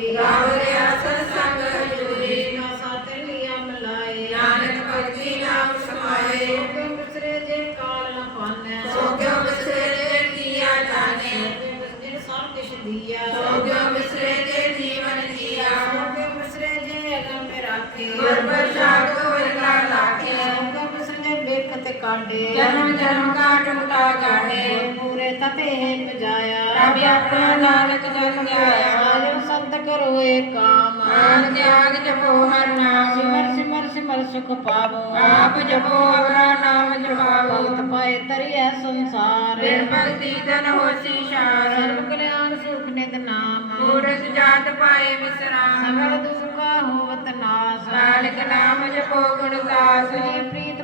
ਸਾ ਪੂਰੀ ਰਾਵ ਰਿਆ ਸਤਸੰਗ ਹਜੂਰੀ ਨਾ ਸਾਤੇ ਲਿਆ ਮਲਾਏ ਨਾਨਕ ਭਗਤੀ ਨਾਮ ਸਮਾਏ। ਕਿਉ ਬਿਸਰੇ ਜੇ ਕਾਲ ਨ ਪਾਨੈ। ਸੋ ਕਿਉ ਬਿਸਰੇ ਜੇ ਕੀਆ ਜਾਣੇ। ਜਿਨ ਸਭ ਕਿਛ ਦੀਆ। ਸੋ ਕਿਉ ਬਿਸਰੇ ਜੇ ਜੀਵਨ ਜੀਆ ਕਿਉ ਬਿਸਰੇ ਜੇ ਅਗਰ ਮੇ ਰਾਖੇ। ਗੁਰ ਪ੍ਰਸਾਦ ਕੋ ਵਿਰਲਾ ਲਾਖੇ। ਕਿਉ ਬਿਸਰੇ ਬੇਕ ਤੇ ਕਾਢੇ। ਜਨਮ ਜਨਮ ਕਾ ਟੁਕੜਾ ਗਾੜੇ ਪੂਰੇ ਤਤੇ ਪਜਾਇਆ। ਪ੍ਰਭ ਆਪਣਾ ਨਾਨਕ ਜਨ ਧਿਆਇਆ ਆਜੋ ਸੰਤ ਕਰੋ ਏ ਕਾਮ। ਮਾਨ ਤਿਆਗ ਜਪੋ ਹਰ ਨਾਮ। ਸਿਮਰ ਸਿਮਰ ਸਿਮਰ ਸੁਖ ਪਾਵੋ। ਆਪ ਜਪੋ ਅਵਰਾ ਨਾਮ ਜਪਾਵੋ। ਭਗਤ ਪਾਏ ਤਰੀਐ ਸੰਸਾਰ। ਨਿਰਮਲ ਦੀਦਨ ਹੋਸੀ ਸ਼ਾਰ ਸਰਬ ਕਲਿਆਣ ਸੁਖ ਨਿਤ ਨਾਮ। ਮੂਰਤ ਜਾਤ ਪਾਏ ਵਿਸਰਾਮ। ਸਗਲ ਦੁਖਾ ਹੋਵਤ ਨਾਸ। ਨਾਨਕ ਨਾਮ ਜਪੋ ਗੁਣ ਗਾਸ ਜੀ ਪ੍ਰੀਤ